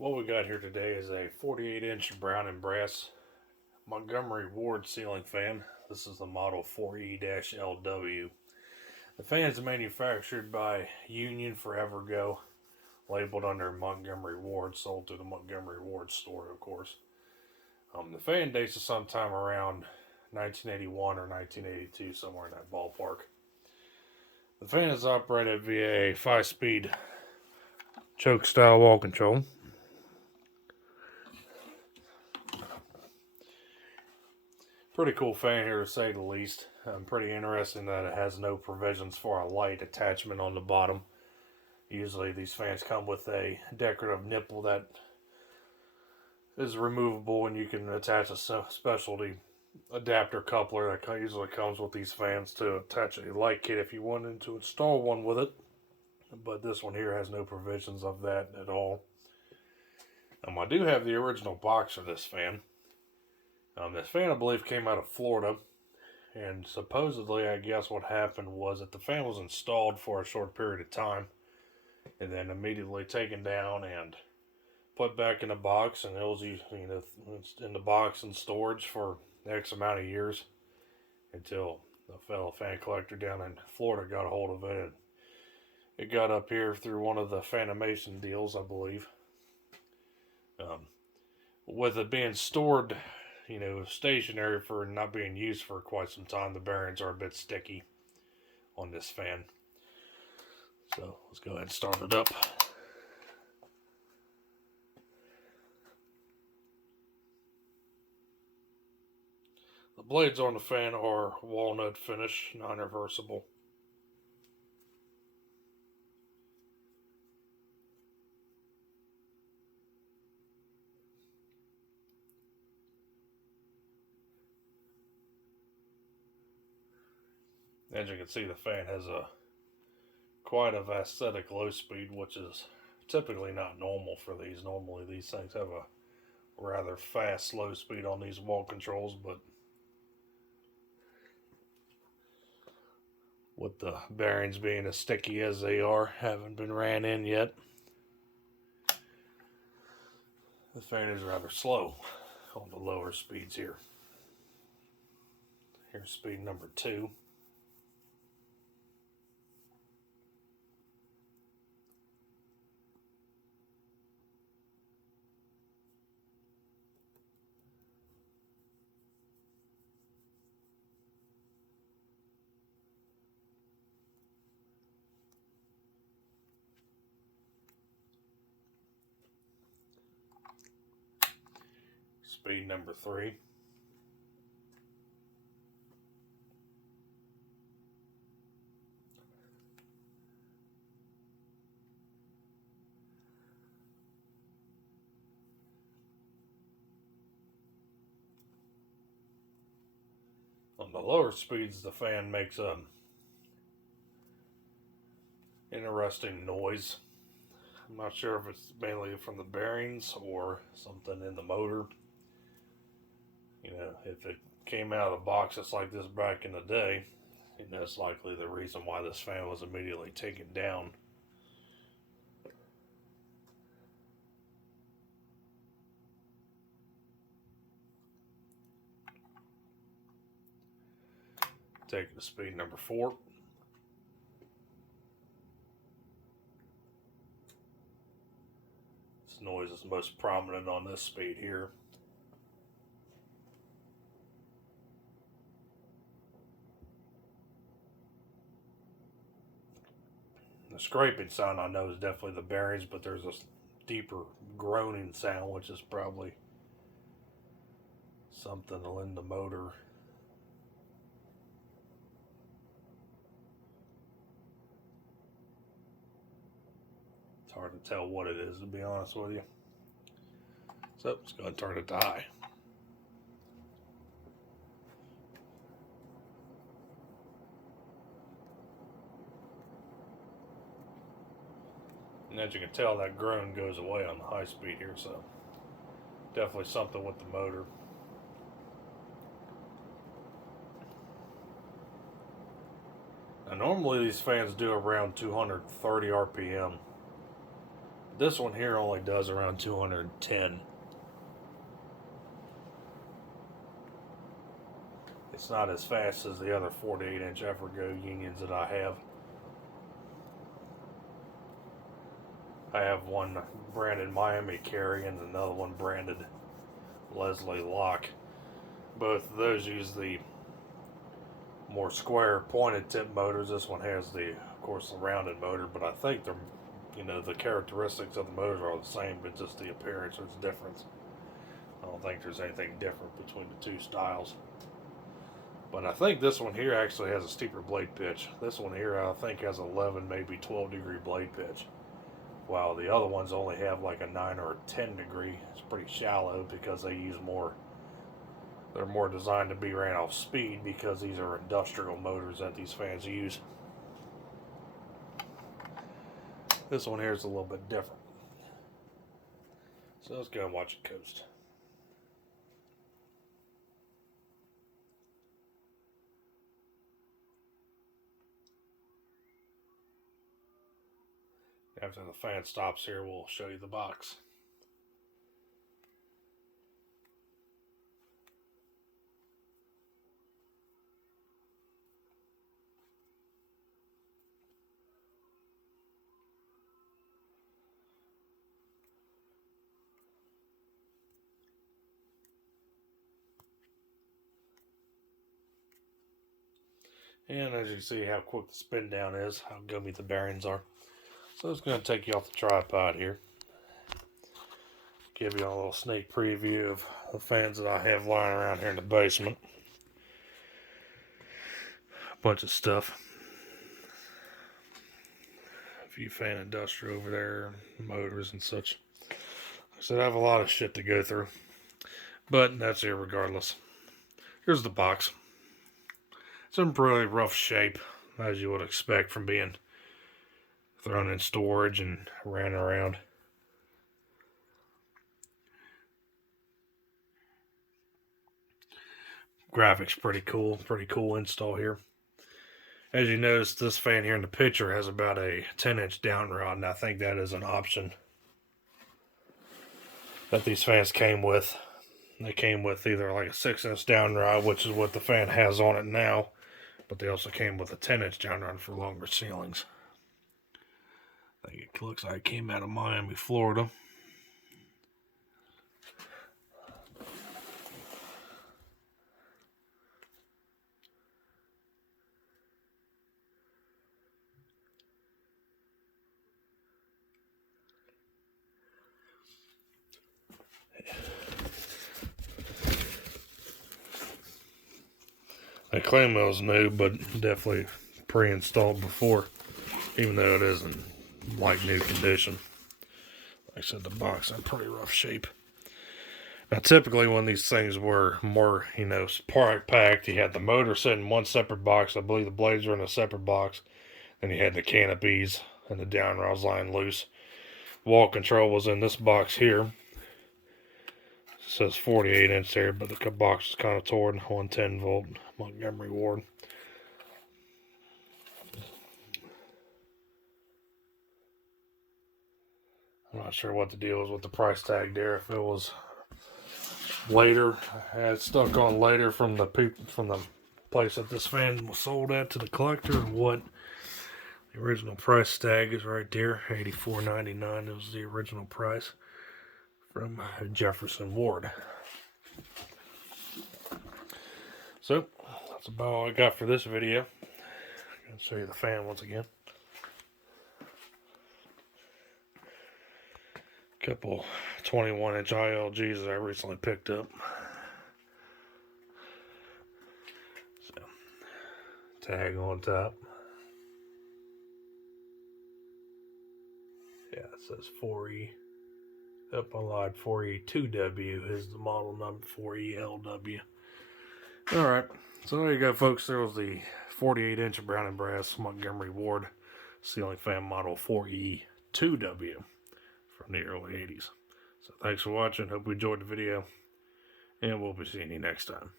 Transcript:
What we got here today is a 48-inch brown and brass Montgomery Ward ceiling fan. This is the model 4E-2W. The fan is manufactured by Union for Evergo, labeled under Montgomery Ward, sold through the Montgomery Ward store, of course. The fan dates to sometime around 1981 or 1982, somewhere in that ballpark. The fan is operated via a 5-speed choke style wall control. Pretty cool fan here, to say the least. Pretty interesting that it has no provisions for a light attachment on the bottom. Usually these fans come with a decorative nipple that is removable, and you can attach a specialty adapter coupler that usually comes with these fans to attach a light kit if you wanted to install one with it. But this one here has no provisions of that at all. I do have the original box for this fan. This fan, I believe, came out of Florida, and supposedly, I guess what happened was that the fan was installed for a short period of time, and then immediately taken down and put back in the box, and it was, it's in the box in storage for X amount of years until a fellow fan collector down in Florida got a hold of it, and it got up here through one of the Fanimation deals, I believe. With it being stored stationary for not being used for quite some time, the bearings are a bit sticky on this fan. So let's go ahead and start it up. The blades on the fan are walnut finish, non-reversible. As you can see, the fan has quite a aesthetic low speed, which is typically not normal for these. Normally these things have a rather fast low speed on these wall controls, but with the bearings being as sticky as they are, haven't been ran in yet. The fan is rather slow on the lower speeds here. Here's speed number 2. Speed number 3. On the lower speeds, the fan makes a interesting noise. I'm not sure if it's mainly from the bearings or something in the motor. If it came out of the box just like this back in the day, that's likely the reason why this fan was immediately taken down. Take the speed number 4. This noise is most prominent on this speed here. The scraping sound I know is definitely the bearings, but there's a deeper groaning sound, which is probably something in the motor. It's hard to tell what it is, to be honest with you. So let's go ahead and turn it to high. And as you can tell, that groan goes away on the high speed here, so definitely something with the motor. Now, normally these fans do around 230 RPM. This one here only does around 210. It's not as fast as the other 48-inch Evergo unions that I have. I have one branded Miami Carry and another one branded Leslie Locke. Both of those use the more square pointed tip motors. This one has the, of course, the rounded motor, but I think they're, the characteristics of the motors are the same, but just the appearance is different. I don't think there's anything different between the two styles. But I think this one here actually has a steeper blade pitch. This one here I think has 11, maybe 12 degree blade pitch. While the other ones only have like a 9 or a 10 degree. It's pretty shallow because they use more, they're more designed to be ran off speed because these are industrial motors that these fans use. This one here is a little bit different. So let's go and watch it coast. After the fan stops here, we'll show you the box. And as you see how quick the spin down is, how gummy the bearings are. So it's going to take you off the tripod here. Give you a little sneak preview of the fans that I have lying around here in the basement. A bunch of stuff. A few fan industrial over there, motors and such. So I have a lot of shit to go through. But that's here regardless. Here's the box. It's in pretty rough shape, as you would expect from being thrown in storage and ran around. Graphics pretty cool install here. As you notice, this fan here in the picture has about a 10-inch down rod, and I think that is an option that these fans came with. They came with either like a 6-inch down rod, which is what the fan has on it now, but they also came with a 10-inch down rod for longer ceilings. I think it looks like it came out of Miami, Florida. They claim it was new, but definitely pre-installed before, even though it is in like new condition. Like I said, the box is in pretty rough shape. Now, typically when these things were more, part packed, you had the motor set in one separate box. I believe the blades were in a separate box. Then you had the canopies and the down rods lying loose. Wall control was in this box here. It says 48 inch there, but the box is kind of torn. 110 volt Montgomery Ward. I'm not sure what the deal was with the price tag there. If it was later, I had it stuck on later from the place that this fan was sold at to the collector, or what. The original price tag is right there, $84.99. It was the original price from Jefferson Ward. So that's about all I got for this video. I'm gonna show you the fan once again. Couple 21-inch ILGs that I recently picked up. So, tag on top. Yeah, it says 4E. Up on line 4E-2W is the model number, 4E-LW. Alright, so there you go, folks. There was the 48-inch brown and brass Montgomery Ward ceiling fan model 4E-2W from the early 80s. So thanks for watching. Hope you enjoyed the video, and we'll be seeing you next time.